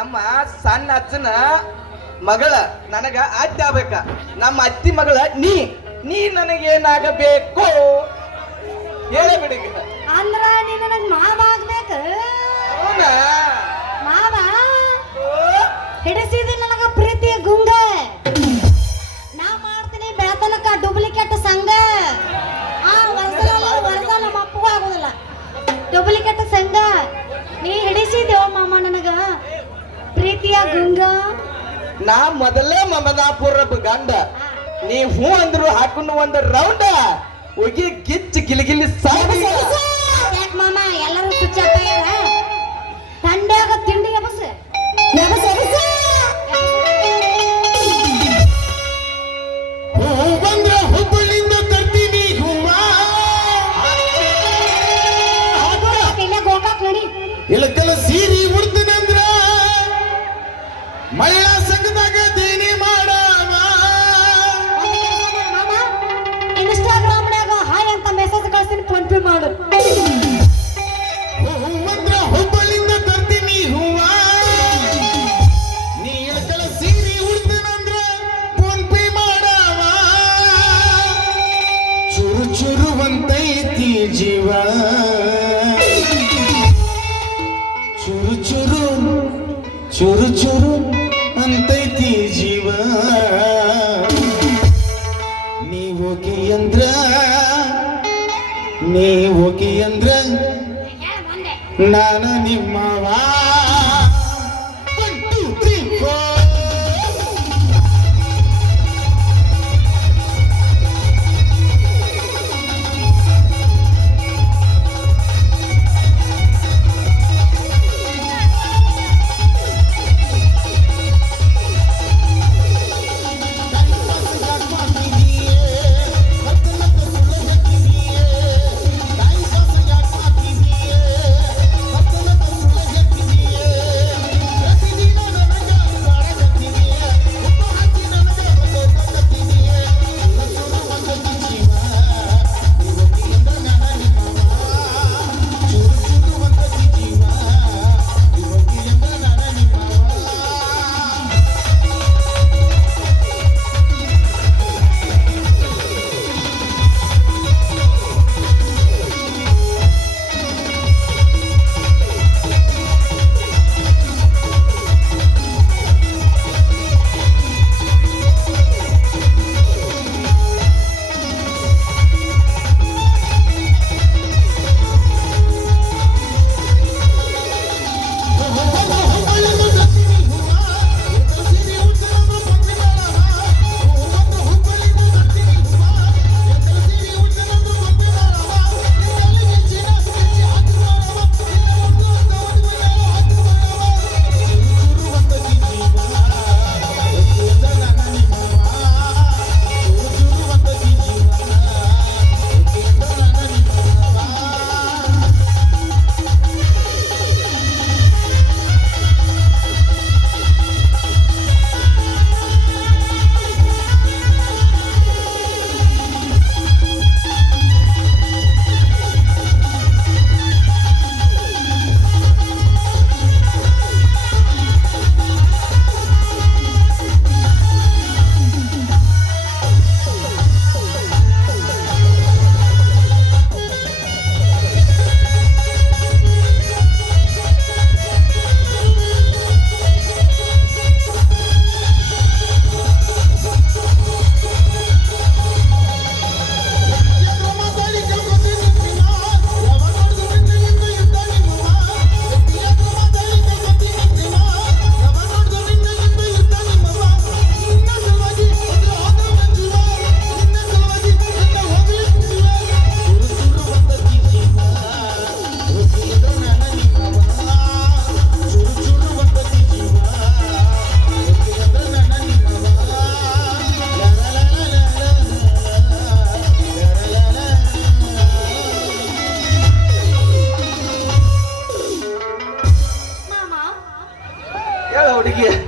ನಮ್ಮ ಸಣ್ಣ ಅಜ್ಜನ ಮಗಳ ನನಗ ಅತ್ತಿ ಆಗ್ಬೇಕ. ನಮ್ಮ ಅತ್ತಿ ಮಗಳ ನೀ ನೀ ನನಗೇನಾಗಬೇಕು ಹೇಳ ಬಿಡಿ. ಅಂದ್ರ ನೀನು ನನಗ್ ಮಾವ ಆಗ್ಬೇಕ. ಹೌದಾ? ಮಾವ ಹಿಡಿಸಿದಿ ನನಗ ಪ್ರೀತಿಯ ಗುಂಗ. ನಾ ಮಾಡ್ತೀನಿ ಬೆಳತನಕ ಡೂಪ್ಲಿಕೇಟ್ ಸಂಘ. ವರ್ಷ ನಮ್ಮ ಅಪ್ಪಗೂ ಆಗೋದಿಲ್ಲ ಡೂಪ್ಲಿಕೇಟ್ ಸಂಘ. ನೀ ಹಿಡಿಸಿದೇವ ಮಾಮ ನನಗ ಪ್ರೀತಿಯ ಗುಂಗ. ನಾ ಮೊದಲೇ ಮಮದಾಪುರ ಗಂಡ. ನೀ ಹೂ ಅಂದ್ರು ಹಾಕೊಂಡು ಒಂದು ರೌಂಡ ಹೋಗಿ ಗಿಚ್ಚ ಗಿಲಿಗಿಲಿ ಯಾಕೆ ಮಾಮ ಎಲ್ಲರೂ ಸುಚ್ಚಾಟ ತಂಡ್ಯಾಗ ತಿಂಡಿ ಎಬಸ್ ಬಂದ್ರ ಹುಬ್ಬಳ್ಳಿಂದ ತರ್ತೀನಿ ಹೂವ. ಗೋಕಾಕ್ ನಡಿ ಇಳಕಲ ಸೀರಿ ಉಡ್ತೀನಂದ್ರ ಮಹಿಳಾ ಸಂಘದಾಗ ದೇಣಿ ಮಾಡವ. ಮಾಮ ಇನ್ಸ್ಟಾಗ್ರಾಮ್ನ್ಯಾಗ ಹಾಯ್ ಅಂತ ಮೆಸೇಜ್ ಕಳ್ಸ್ತೀನಿ, ಫೋನ್ ಪೇ ಮಾಡು. ಬಂದ್ರ ಹುಬ್ಬಳ್ಳಿಂದ ತರ್ತೀನಿ ಹೂವ. ನೀ ಇಳಕಲ ಸೀರಿ ಉಡ್ತೀನಂದ್ರ ಫೋನ್ ಪೇ ಮಾಡವ. ಚುರು ಚುರುವಂತೈತಿ ಜೀವ, ಚುರು ಚುರು ಚುರು ಚುರು ಅಂತೈತಿ ಜೀವ. ನೀ ಹೋಗಿ ಅಂದ್ರ ನಾನ ನಿಮ್ಮವ. 1 2 3 4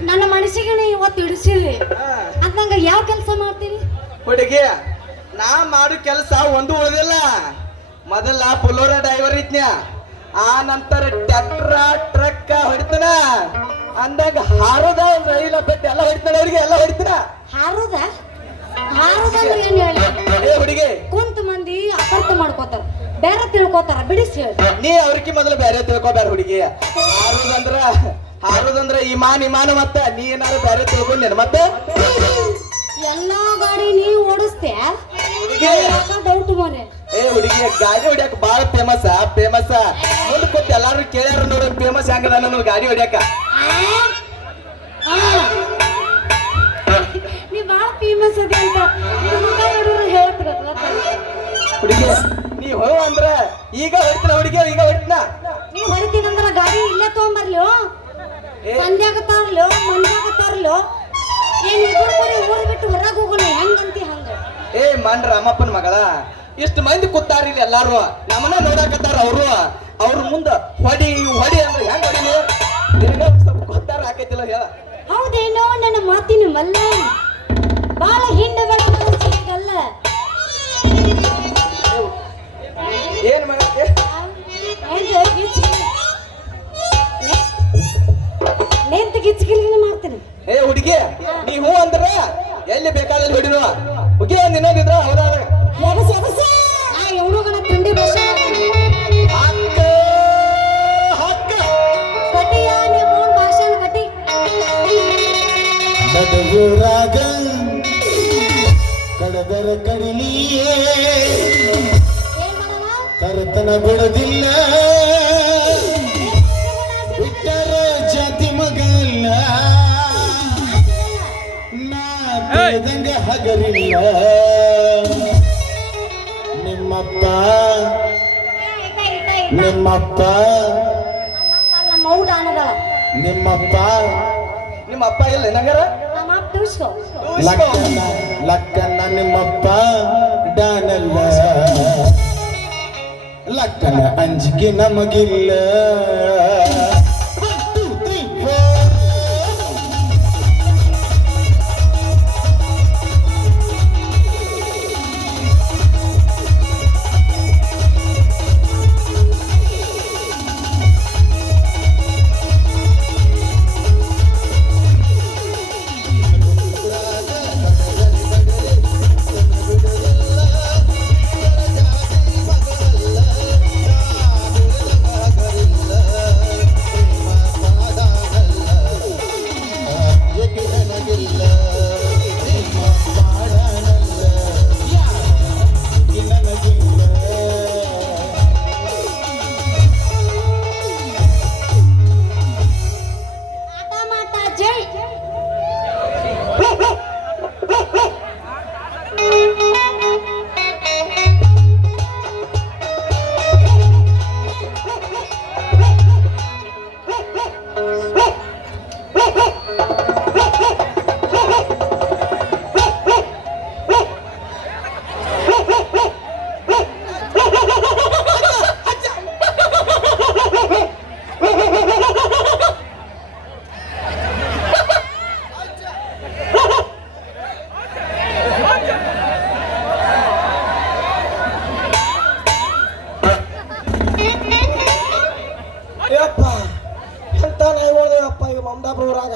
ನನ್ನ ಮನಸ್ಸಿಗೆ ಇವತ್ತು ಇಡಿಸಿರಿ ಅಂದಂಗ ಯಾವ ಕೆಲಸ ಮಾಡ್ತೀರಿ ಹುಡುಗಿ? ನಾ ಮಾಡೋ ಕೆಲಸ ಒಂದು ಉಳಿದಿಲ್ಲ. ಮೊದಲ ಬೊಲೋರೋ ಡ್ರೈವರ್ ಇದ್ನ್ಯಾ, ಆ ನಂತರ ಟ್ರ್ಯಾಕ್ಟರ್ ಟ್ರಕ್ ಹೊಡಿತನ, ಅಂದಾಗ ಹಾರದ ರೈಲ ಬೆಟ್ಟ ಎಲ್ಲ ಹೊಡಿತಾಳೆ ಅವ್ರಿಗೆ ಎಲ್ಲ ಹೊಡಿತೀರಾ ಹಾರುದ ಹಾರುದಂದ್ರೆ ಏನ್ ಹೇಳಿ ಏ ಹುಡುಗಿ ಕುಂತ ಮಂದಿ ಅಪಾರ್ಥ ಮಾಡ್ಕೋತಾರ ಬೇರೆ ತಿಳ್ಕೊತಾರ ಬಿಡಿಸಿ ಹೇಳಿ ನೀ ಅವ್ರಿಗೆ ಮೊದಲು ಬೇರೆ ತಿಳ್ಕೊಬ್ಯಾರ ಹುಡುಗಿ ಹಾರುದಂದ್ರ ಇಮಾನ ಮತ್ತೆ ನೀ ಏನಾರು ಬೇರೆ ತಿಳ್ಕೊಂಡೇನ ಮತ್ತೆ ಎಲ್ಲಾ ಗಾಡಿ ನೀ ಓಡಿಸ್ತೆ ಹುಡುಗಿ ಡೌಟ್ ಮನೆ ಏ ಹುಡುಗಿ ಗಾಡಿ ಹೊಡ್ಯಾಕ ಬಾಳ ಫೇಮಸ್ ಮುಂದ್ ಕೂತ್ ಎಲ್ಲಾರು ಕೇಳ್ಯಾರ ನೋಡ ಫೇಮಸ್ ಹೆಂಗದ ನನ್ನ ಗಾಡಿ ಹೊಡ್ಯಾಕ ನೀ ಬಾಳ ಫೇಮಸ್ ಅದೇ ಅಂತ ಹೇಳ್ತಿರ ಹುಡುಗಿ ನೀ ಹೋ ಅಂದ್ರ ಈಗ ಹೊಡಿತೀನ ಹುಡುಗಿ ಈಗ ಹೊಡಿತೀನ ನೀವ್ ಹೊಡಿತೀನಂದ್ರ ಗಾಡಿ ಇಲ್ಲೇ ತಗೊಂಬರ್ಲಿ ಸಂಜೆ ಆಗತ್ತಾರ್ಲೋ ಮಂಜೆ ಆಗತ್ತಾರ್ಲೋ ಏನ್ ಇಬ್ಬರು ಕೂಡಿ ಊರ್ ಬಿಟ್ಟು ಹೊರಗೆ ಹೋಗೋಣ ಹೆಂಗಂತಿ ಹಂಗ ಏ ಮನ್ ರಾಮಪ್ಪನ ಮಗಳ ಇಷ್ಟ ಮಂದಿ ಕೂತಾರ ಇಲ್ಲಿ ಎಲ್ಲಾರು ನಮ್ಮನ್ನ ನೋಡಾಕತ್ತಾರ ಅವ್ರ ಮುಂದ ಹೊಡಿ ಅಂದ್ರೆ ಹೆಂಗ್ ಹೊಡಿಲಿ ನಿನಗ ಸ್ವಲ್ಪ ಗೊತ್ತಾರ ಆಕೈತಿಲ್ಲ ಹೇಳ ಹೌದೇನೋ ನನ್ನ ಮಾತಿನ ಮಲ್ಲ ಬಾಳ ಹಿಂಡ ಬೆಳಗಲ್ಲ ಏನ್ ಮಾಡತ್ತೆ ನೆಂತ ಗಿಚ್ಚಿಗಿರಿ ಮಾಡ್ತೀನಿ ಏ ಹುಡುಗಿ ನೀ ಹೂ ಅಂದ್ರ ಎಲ್ಲಿ ಬೇಕಾದಲ್ಲಿ ಹೊಡಿನು ಹುಡುಗಿ ಒಂದ್ ಇನ್ನೊಂದಿದ್ರ ಹೌದಾದ ಎವಡುಗನ ತಿಂಡಿ ಬಸ್ ಕಟಿಯ ನಿಮ್ಮ ಭಾಷಣ ಕಟಿ ಬಡವರಾಗ ಕಡದರ ಕಡಿಲಿಯೇ ಏನ್ ಮಾಡವ ತರತನ ಬಿಡದಿಲ್ಲ ಬಿಟ್ಟರ ಜಾತಿ ಮಗಲ್ಲ ನಾ ತಿಳಿದಂಗ ಹಗರಿಲ್ಲ ನಿಮ್ಮಪ್ಪ ನಿಮ್ಮಪ್ಪ ನಮ್ಮ ಔಡ ಅನ್ನದಳ ನಿಮ್ಮಪ್ಪ ನಿಮ್ಮ ಅಪ್ಪ ಇಲ್ಲ ನಂಗಾರ ನಮ್ಮ ಅಪ್ಪ ಟೂಸ್ಕೋ ಲಕ್ಕನ್ನ ನಿಮ್ಮಪ್ಪ ಡಾನಲ್ಲ ಲಕ್ಕನ ಅಂಜಿಕೆ ನಮಗಿಲ್ಲ ಮಮದಾಪುರರಾಗ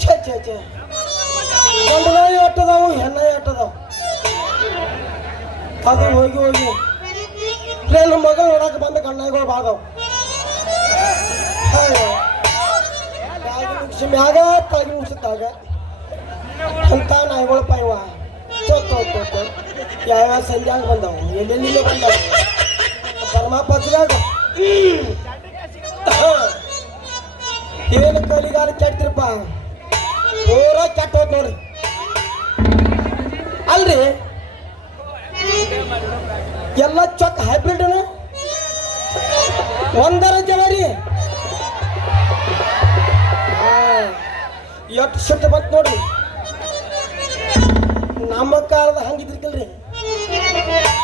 ಛೇ ಛೇ ಛೇ ಗಂಡನಾಯಿ ಎಟ್ಟದಾವು ಹೆಣ್ಣಾಯಿ ಎಟ್ಟದಾವು ಅದು ಹೋಗಿ ಹೋಗಿ ನನ್ನ ಮಗ ನೋಡಕ್ಕೆ ಬಂದ ಗಂಡನಾಯಿಗಳು ಬಾದವು ತಾಗಿ ಮುಗಿಸಿ ಮ್ಯಾಗ ತಾಗಿ ಮುಗಿಸಿದಾಗ ಅಂತ ನಾಯಿಗಳಪ್ಪ ಇವ ತೋತು ಯಾವ್ಯಾವ ಸಂಜಾಗ ಬಂದವು ಎಲ್ಲೆಲ್ಲಿಗೆ ಬಂದವು ಪರಮಾಪತ್ರಾಗ ಏನು ಕಲಿಗಾರ ಕೆಟ್ಟಿರಪ್ಪ ಪೂರ ಕೆಟ್ಟ ಹೋದ್ ನೋಡ್ರಿ ಅಲ್ರಿ ಎಲ್ಲ ಚೊಕ್ ಹೈಬ್ರಿಡ್ ಒಂದರ ಜವರಿ ಎಷ್ಟು ಸಿಟ್ಟು ಬಂತು ನೋಡ್ರಿ ನಮ್ಮ ಕಾಲದ ಹಂಗಿದ್ರಿಕಲ್ರಿ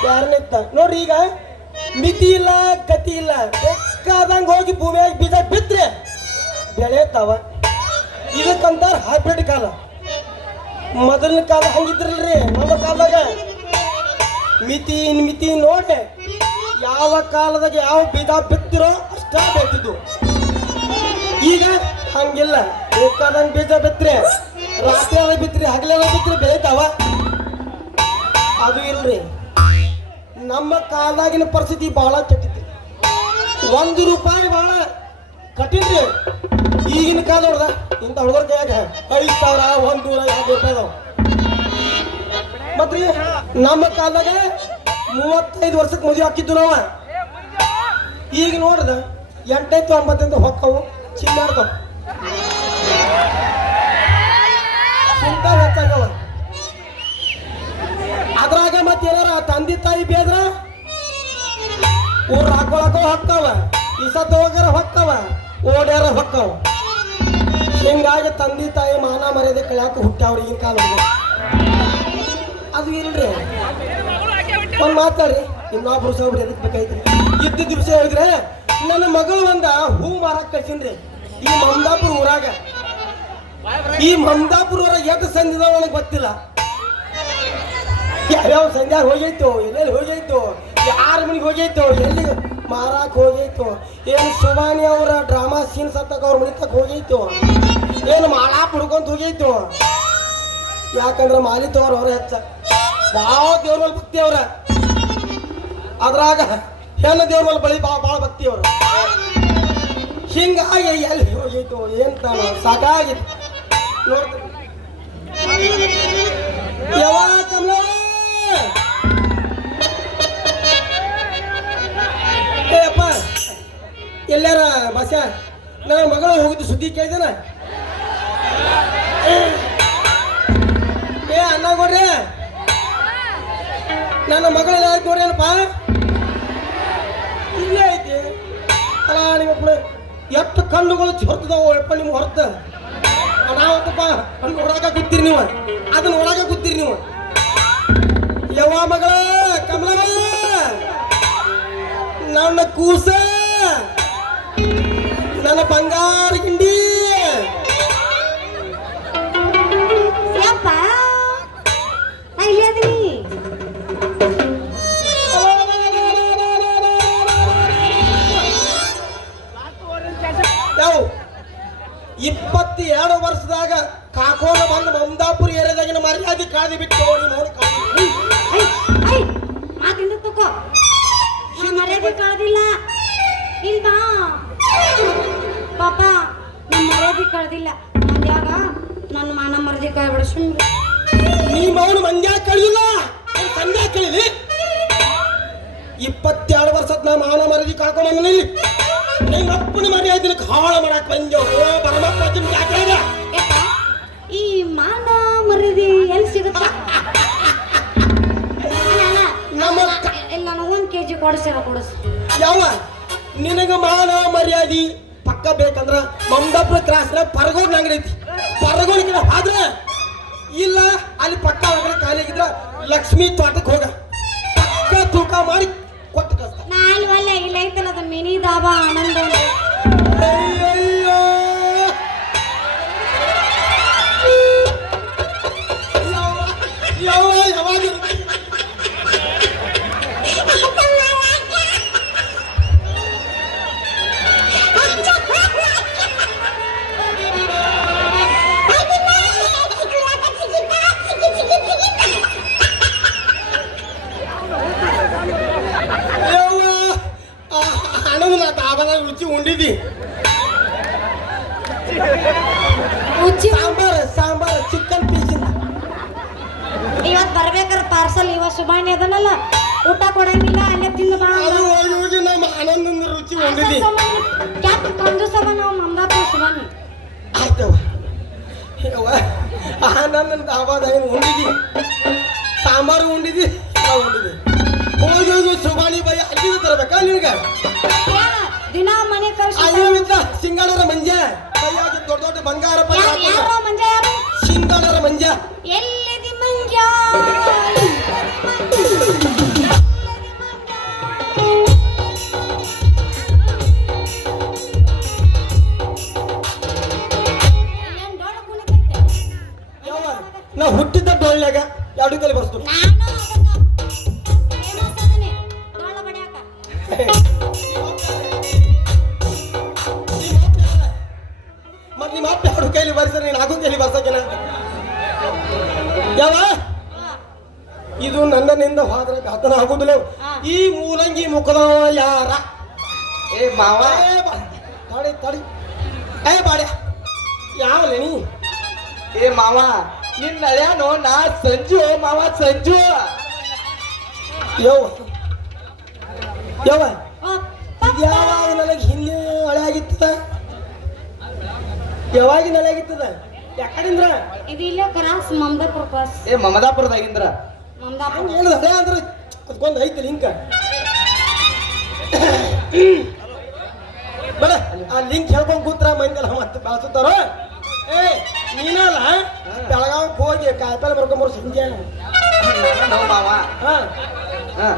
ಯಾರನ್ನ ಇತ್ತ ನೋಡ್ರಿ ಈಗ ಮಿತಿ ಇಲ್ಲ ಗತಿ ಇಲ್ಲ ಬೇಕಾದಂಗ ಹೋಗಿ ಭೂಮಿಯಾಗ ಬೀಜ ಬಿತ್ರೆ ಬೆಳೆತಾವ ಇದಕ್ಕಂತಾರ ಹೈಬ್ರಿಡ್ ಕಾಲ ಮೊದಲಿನ ಕಾಲ ಹಂಗಿದ್ರಲ್ರಿ ನಮ್ಮ ಕಾಲದಾಗ ಮಿತಿ ನೋಡಿ ಯಾವ ಕಾಲದಾಗ ಯಾವ ಬೀಜ ಬಿತ್ತಿರೋ ಅಷ್ಟ ಬೆಳ್ತಿದ್ವು ಈಗ ಹಂಗಿಲ್ಲ ಬೇಕಾದಂಗ್ ಬೀಜ ಬಿತ್ರಿ ರಾತ್ರಿ ಅದ ಬಿತ್ರಿ ಹಗಲೆಲ್ಲ ಬಿತ್ರಿ ಬೆಳಿತಾವ ಅದು ಇಲ್ರಿ ನಮ್ಮ ಕಾಲದಾಗಿನ ಪರಿಸ್ಥಿತಿ ಬಹಳ ಕೆಟ್ಟಿತ್ತು ₹1 ಬಹಳ ಕಠಿಣ್ರಿ ಈಗಿನ ಕಾಲ ನೋಡ್ದ ಇಂಥ ಹುಡುಗರ ಕೈಯಾಗ 5,000 150 ಅದಾವ ಮತ್ರಿ ನಮ್ಮ ಕಾಲದಾಗ 35 ವರ್ಷಕ್ಕೆ ಮದುವೆ ಹಾಕಿದ್ದು ನಾವ ಈಗ ನೋಡ್ದ 8 9 ಹೊಕ್ಕವು ಚಿನ್ನಾಡ್ತಾವ ಸುಂಟ ಹೆಚ್ಚಾಗವ ಅದ್ರಾಗ ಮತ್ತೆ ಏನಾರ ತಂದೆ ತಾಯಿ ಬೇದ್ರ ಊರ್ ಹಾಕೊಳಕ ಹೊಕ್ಕವ ಇಸ ತಗೋಗಾರ ಹೊಕ್ಕವ ಓಡ್ಯಾರ ಹೊಕ್ಕವ ಹಿಂಗಾಗಿ ತಂದೆ ತಾಯಿ ಮಾನ ಮರ್ಯಾದೆ ಕಳ್ಯಾಕ ಹುಟ್ಟ್ಯಾವ್ರಿ ಈಗಿನ ಕಾಲದಾಗ ಅದು ಇಲ್ರಿ ಒಂದು ಮಾತಾಡ್ರಿ ಇನ್ನೊಬ್ರು ಸಾಬ್ರಿ ಎದಕ್ ಬೇಕಾಯ್ತ್ರಿ ಇದ್ದ ದಿವಸ ಹೇಳಿದ್ರೆ ನನ್ನ ಮಗಳು ಒಂದ ಹೂ ಮಾರಕ್ ಕಳ್ಸಿನ್ರಿ ಈ ಮಮದಾಪುರ ಊರಾಗ ಈ ಮಮದಾಪುರ ಊರಾಗ ಎಷ್ಟು ಸಂದಿದಾವ ನನಗೆ ಗೊತ್ತಿಲ್ಲ ಯಾವ್ಯಾವ ಸಂಧ್ಯಾಗ ಹೋಗೈತು ಎಲ್ಲೆಲ್ಲಿ ಹೋಗೈತು ಯಾರ ಮನೆಗೆ ಹೋಗೈತು ಎಲ್ಲಿ ಮಾರಾಕ್ ಹೋಗೈತು ಏನು ಸುಮಾನಿ ಅವರ ಡ್ರಾಮಾ ಸೀನ್ಸ್ ಹತ್ತಕ ಅವ್ರ ಮನೆ ತಕ್ಕ ಹೋಗೈತು ಏನು ಮಾಳಾಪ್ ಹುಡ್ಕೊಂತ ಹೋಗೈತು ಯಾಕಂದ್ರೆ ಮಾಲಿ ತಗೋರು ಅವ್ರ ಹೆಚ್ಚ ಯಾವ ದೇವ್ರ ಮೇಲೆ ಭಕ್ತಿ ಅವ್ರ ಅದ್ರಾಗ ಹೆಣ್ಣು ದೇವ್ರ ಮೇಲೆ ಬಳಿ ಭಾಳ ಭಕ್ತಿ ಅವರು ಹಿಂಗಾಗಿ ಎಲ್ಲಿ ಹೋಗೈತು ಏನ್ ತಾನ ಸಾಕಾಗಿತ್ತು ನೋಡ್ತೀನಿ ಯಾವಾಗ ಕಮಲ ಏಪ್ಪ ಎಲ್ಲಾರ ಬಸ ನನ್ನ ಮಗಳು ಹೋಗಿದ್ದು ಸುದ್ದಿ ಕೇಳಿದನ ಏ ಅನ್ನ ಕೊಡ್ರಿ ನನ್ನ ಮಗಳು ಯಾಕೆ ನೋಡ್ರೇನಪ್ಪ ಇಲ್ಲೇ ಐತಿ ಅಲ್ಲ ನಿಮ್ಮಪ್ಪ ಎಷ್ಟು ಕಣ್ಣುಗಳು ಹೊರ್ತದಾವ ಯಪ್ಪ ನಿಮ್ಮ ಹೊರತ ಅನಾವತ್ತಪ್ಪ ಹಣ್ಣು ಹೊರಗ ಕೂತೀರಿ ನೀವು ಅದನ್ನ ಒಳಗ ಕೂತೀರಿ ನೀವು ಯವ್ವ ಮಗಳ ಕಮಲ ನನ್ನ ಕೂಸ ನನ್ನ ಬಂಗಾರ ಗಿಂಡಿ ಯಪ್ಪ ನಾ ಇಲ್ಲೇ ಅದೀನಿ ಯಾವ 22 ವರ್ಷದಾಗ ಕಾಕೋನ ಬಂದು ಮಮದಾಪುರ ಏರಿಯಾದಾಗಿನ ಮರ್ಯಾದೆ ಕಾದಿ ಬಿಟ್ಟು ನೋಡಿ ಮಾತಿಂದ ತಗೋ ಮರ್ಯಾದೆ ಕಳ್ದಿಲ್ಲ ಇಲ್ವಾ ಪಾಪ ನಮ್ಮ ಮರ್ಯಾದೆ ಕಳ್ದಿಲ್ಲ ಮಂದ್ಯಾಗ ನನ್ನ ಮಾನ ಮರ್ಯಾದೆ ಕಳ್ಬಿಡ ಸುಮ್ರು ನೀ ಮೌನ ಮಂದ್ಯಾಗ ಕಳಿಲ್ಲ ಸಂಧ್ಯಾಗ ಕಳಿಲಿ 22 ವರ್ಷದ ನಾ ಮಾನ ಮರ್ಯಾದೆ ಕಳ್ಕೊಂಡ್ ಬಂದಿಲ್ಲ ನಿಮ್ಮ ಅಪ್ಪನ ಮರ್ಯಾದಿನ ಹಾಳ ಮಾಡಕ್ ಬಂದೆವು ಪರಮಪ್ಪ ಯಪ್ಪ ಈ ಮಾನ ಮರ್ಯಾದೆ ಎಲ್ಲಿ ಸಿಗುತ್ತ ನಮ್ಮ ಇಲ್ಲ ನನಗೊಂದು ಕೆಜಿ ಕೊಡಿಸಿರ ಕೊಡಿಸ್ ಯಾವ ನಿನಗ ಮಾನ ಮರ್ಯಾದಿ ಪಕ್ಕ ಬೇಕಂದ್ರ ಮಮದಾಪುರ ಕ್ರಾಸ್ನ ಪರಗೋಡ್ ಅಂಗಡಿ ಐತಿ ಪರಗೋಡಿಗೆ ಆದ್ರ ಇಲ್ಲ ಅಲ್ಲಿ ಪಕ್ಕ ಒಳಗಡೆ ಖಾಲಿ ಆಗಿದ್ರ ಲಕ್ಷ್ಮೀ ತೋಟಕ್ಕೆ ಹೋಗ ಪಕ್ಕ ತೂಕ ಮಾಡಿ ಕೊಟ್ಟು ಕಳಿಸ್ತ ನಾ ಅಲ್ವಲ್ಲ ಇಲ್ಲ ಐತಲ್ಲ ಅದು ಮಿನಿ ದಾಬಾ ಆನಂದ ಅಯ್ಯಯ್ಯೋ ಯಾವಾಗ ರುಚಿ ಉಂಡಿದಿ ಸಾಂಬಾರ್ ಚಿಕನ್ ಪೀಸಿಂದ ಇವತ್ತು ಬರ್ಬೇಕಾದ್ರೆ ಪಾರ್ಸಲ್ ಇವ ಸುಬಾಣಿ ಅದನ್ನಲ್ಲ ಊಟ ಕೊಡಂಗಿಲ್ಲ ಅಲ್ಲೇ ತಿಂದು ಬಾ ಅದು ಹೋಗಿ ಹೋಗಿ ನಮ್ಮ ಆನಂದನ ರುಚಿ ಉಂಡಿದಿ ಕ್ಯಾಪ್ ಕಂದು ಸಮ ನಾವು ಮಮದಾಪುರ ಸುಬಾಣಿ ಆಯ್ತವ ಆನಂದನ ದಾಬಾದಾಗ ಉಂಡಿದಿ ಸಾಂಬಾರು ಉಂಡಿದಿ ಎಲ್ಲ ಉಂಡಿದಿ ಹೋಗಿ ಹೋಗಿ ಸುಬಾಣಿ ಬೈ ಅಲ್ಲಿಂದ ತರಬೇಕಾ ನಿನಗೆ ದಿನ ಮನೆ ಕಳ್ಸಿ ಅಯ್ಯವಿದ್ದ ಸಿಂಗಾಳರ ಮಂಜ ಕೈಯಾಗಿ ದೊಡ್ಡ ದೊಡ್ಡ ಬಂಗಾರ ಯಾರೋ ಮಂಜ ಯಾರು ಸಿಂಗಾಳರ ಮಂಜ ಎಲ್ಲಿದಿ ಮಂಜ ನಾ ಹುಟ್ಟಿದ್ದ ಡೊಳ್ಳ್ಯಾಗ ಎರಡು ಕಲಿ ಬರ್ಸ್ತು ಎರಡು ಕೈಲಿ ಬರ್ಸ ನೀನು ನಾಲ್ಕು ಕೈಲಿ ಬರ್ಸಕಿನ ಯಾವ ಇದು ನನ್ನನಿಂದ ಹೋದ್ರೆ ಘಾತನ ಆಗುದಿಲ್ಲ ಈ ಮೂಲಂಗಿ ಮುಖದವ ಯಾರ ಏ ಮಾವ ತಡಿ ತಡಿ ಏ ಬಾಡ್ಯ ಯಾವ ನೀ ಏ ಮಾವ ನಿನ್ನ ಅಳ್ಯಾನೋ ನಾ ಸಂಜು ಮಾವ ಸಂಜು ಯವ್ವ ಯವ್ವ ಅಪ್ಪ, ಯಾವಾಗ ನನಗೆ ಹಿಂದೆ ಹಳೆ ಆಗಿತ್ತದ ಯಾವಾಗ ನೆಲೆ ಆಗಿತ್ತದ ಯಾಕಡಿಂದ್ರ ಇದು ಇಲ್ಲ ಕ್ರಾಸ್ ಮಮದಾಪುರ ಕ್ರಾಸ್ ಏ ಮಮದಾಪುರದಾಗಿಂದ್ರ ಮಮದಾಪುರ ಹಂಗೆ ಹೇಳುದು ಹಳೆ ಅಂದ್ರೆ ಅದಕ್ಕೊಂದು ಐತಿ ಲಿಂಕ್ ಬೇಡ ಆ ಲಿಂಕ್ ಹೇಳ್ಕೊಂಡ್ ಕೂತ್ರ ಮಂದಿಲ್ಲ ಮತ್ತೆ ಬೆಳೆಸುತ್ತಾರ ಏ ನೀನಲ್ಲ ಬೆಳಗಾವಕ್ಕೆ ಹೋಗಿ ಕಾಯಿಪಲ್ಲೆ ಬರ್ಕೊಂಬರು ಸಂಜೆ ನೋ ಮಾವ ಹಾ ಹಾ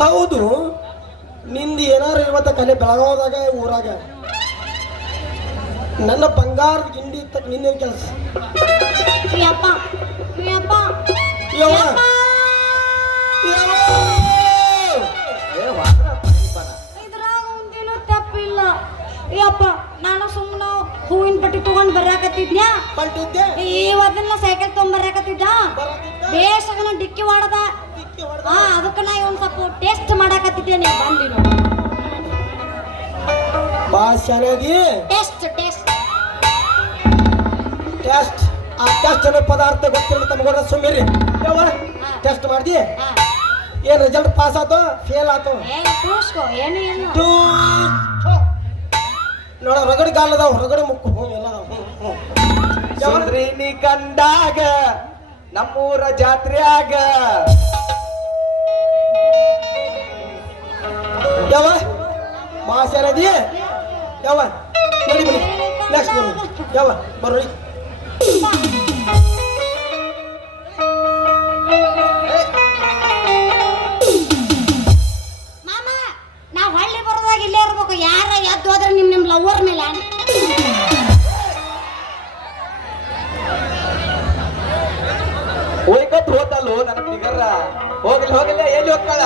ಹೌದು ನಿಂದು ಏನಾರು ಇವತ್ತ ಕಲೆ ಬೆಳಗಾವದಾಗ ಊರಾಗ ನನ್ನ ಬಂಗಾರದ ಗಿಂಡಿ ಇತ್ತ ನಿನ್ನೆ ಕೆಲಸ ಯಪ್ಪ ಯಪ್ಪ ಯವ್ವ ಯಪ್ಪ. ಯವ್ವ ಏ ವಾದ್ರ ಪಂಚಪನ. ಇದ್ರಾಗ ಒಂದೇನು ತಪ್ಪಿಲ್ಲ ಯಪ್ಪ ನಾನು ಸುಮ್ಮನೆ ಹೂವಿನ ಪಟ್ಟಿ ತಗೊಂಡ್ ಬರಾಕತ್ತಿದ್ನ್ಯಾ ಪಲ್ಟಿದ್ದೆ ಇವತ್ತಿನ ಸೈಕಲ್ ತಗೊಂಡ್ ಬರಾಕತ್ತಿದ್ದ ಬರಾಕತ್ತಿದ್ದ? ಬೇಸಗನ ಡಿಕ್ಕಿ ಹೊಡೆದ ಡಿಕ್ಕಿ ಹೊಡ್ದ? ಹಾ ಅದಕ್ಕೆ ನಾ ಒಂದ್ ಸ್ವಲ್ಪ ಟೇಸ್ಟ್ ಮಾಡಾಕತ್ತಿದ್ದೇನೆ ಬಂದಿ ನೋಡಿ ಬಾ ಶಾಲೆದಿ ಟೇಸ್ಟ್ ಟೇಸ್ಟ್ ಟೆಸ್ಟ್ ಆ ಟೆಸ್ಟ್ ಅನ್ನೋ ಪದಾರ್ಥ ಗೊತ್ತಿಲ್ಲ ತಮಗೋಡ ಸುಮ್ಮಿರಿ ಯವ್ವ ಟೆಸ್ಟ್ ಮಾಡ್ದಿ ಹಾ ಏನ್ ರಿಸಲ್ಟ್ ಪಾಸ್ ಆತೋ ಫೇಲ್ ಆತೋ ಏ ಕೂಸ್ಕೋ ಏನು ಇಲ್ಲ ನೋಡ ಹೊರಗಡೆ ಗಾಲ್ ಅದಾವ ಹೊರಗಡೆ ಮುಕ್ಕು ಎಲ್ಲ ಅದಾವ ಸುಂದ್ರಿ ನೀ ಕಂಡಾಗ ನಮ್ಮೂರ ಜಾತ್ರ್ಯಾಗ ಯಾವ ಮಾಸನದಿ ಯಾವ ನಡಿ ಬನ್ನಿ ನೆಕ್ಸ್ಟ್ ಬನ್ನಿ ಯಾವ ಬರ್ರಿ ಮಾಮ ನಾವ್ ಹಳ್ಳಿ ಬರೋದಾಗ ಇಲ್ಲೇ ಇರ್ಬೇಕು ಯಾರ ಎದ್ದು ಹೋದ್ರೆ ನಿಮ್ ಲವರ್ ಮೇಲೆ ಆಣೆ. ಹೋಯ್ಕತ್ ಹೋತಲ್ಲೋ ನನ್ನ ಫಿಗರ್ ಹೋಗಿಲ್ಲ ಎಲ್ಲಿ ಹೋಗ್ತಾಳ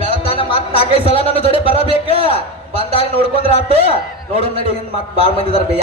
ಬೆಳತಾನ ಮತ್ 4-5 ಸಲ ನನ್ನ ಜೋಡಿ ಬರಬೇಕ ಬಂದಾಗ ನೋಡ್ಕೊಂಡ್ರ ಆತು ನೋಡು ನಡಿ ಹಿಂದ್ ಮತ್ ಬಾಳ್ ಮಂದಿ ಇದಾರ ಬೇಯ